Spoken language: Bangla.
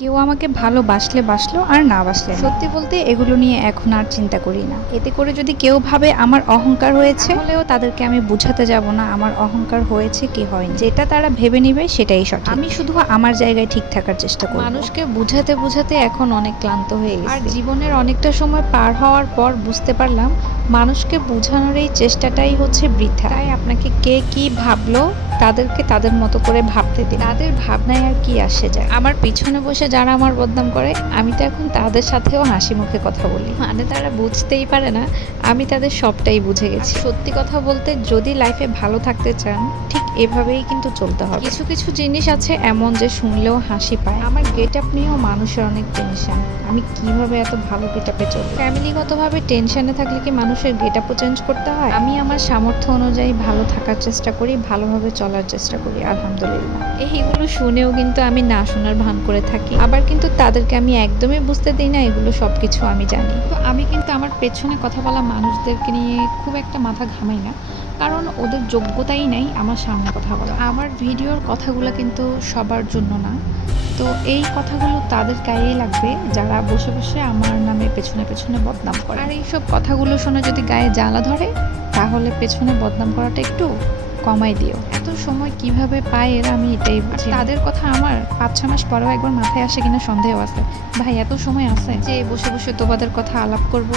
কেউ আমাকে ভালোবাসলে বাসলো আর না বাসলে না। সত্যি বলতে এগুলো নিয়ে এখন আর চিন্তা করি না। এতে করে যদি কেউ ভাবে আমার অহংকার হয়েছে, হলেও তাদেরকে আমি বুঝাতে যাব না আমার অহংকার হয়েছে কি হয়নি। যেটা তারা ভেবে নিবে সেটাই সঠিক। আমি শুধু আমার জায়গায় ঠিক থাকার চেষ্টা করব। মানুষকে বুঝাতে বুঝাতে এখন অনেক ক্লান্ত হয়ে গেছি। আর জীবনের অনেকটা সময় পার হওয়ার পর বুঝতে পারলাম মানুষকে বোঝানোর এই চেষ্টাটাই হচ্ছে বৃথা। তাই আপনাকে কে কি ভাবলো তাদেরকে তাদের মতো করে ভাবতে দিন। তাদের ভাবনায় আর কি আসে যায়। আমার পিছনে বসে যারা আমার বদনাম করে, আমি তো এখন তাদের সাথেও হাসি মুখে কথা বলি। মানে তারা বুঝতেই পারে না আমি তাদের সবটাই বুঝে গেছি। সত্যি কথা বলতে, যদি লাইফে ভালো থাকতে চান ঠিক এভাবেই কিন্তু চলতে হবে। কিছু কিছু জিনিস আছে এমন যে শুনলেও হাসি পায়। আমার গেট আপ নিয়েও মানুষের অনেক টেনশন, আমি কিভাবে এত ভালো গেট আপে চলি। ফ্যামিলিগতভাবে টেনশনে থাকলে কি মানুষের গেট আপও চেঞ্জ করতে হয়? আমি আমার সামর্থ্য অনুযায়ী ভালো থাকার চেষ্টা করি, ভালোভাবে চলার চেষ্টা করি, আলহামদুলিল্লাহ। এইগুলো শুনেও কিন্তু আমি না শোনার ভান করে থাকি, আবার কিন্তু তাদেরকে আমি একদমই বুঝতে দিই না এগুলো সবকিছু আমি জানি। তো আমি কিন্তু আমার পেছনে কথা বলা মানুষদেরকে নিয়ে খুব একটা মাথা ঘামাই না, কারণ ওদের যোগ্যতাই নাই আমার সামনে কথা বলা। আমার ভিডিওর কথাগুলো কিন্তু সবার জন্য না। তো এই কথাগুলো তাদের গায়েই লাগবে যারা বসে বসে আমার নামে পেছনে পেছনে বদনাম করে। আর এইসব কথাগুলো শুনে যদি গায়ে জ্বালা ধরে, তাহলে পেছনে বদনাম করাটা একটু কমাই দিও। এত সময় কিভাবে পায় এরা, আমি এটাই বুঝি। তাদের কথা আমার 5-6 মাস পরেও একবার মাথায় আসে কিনা সন্দেহ আছে। ভাই, এত সময় আছে যে বসে বসে তোমাদের কথা আলাপ করব?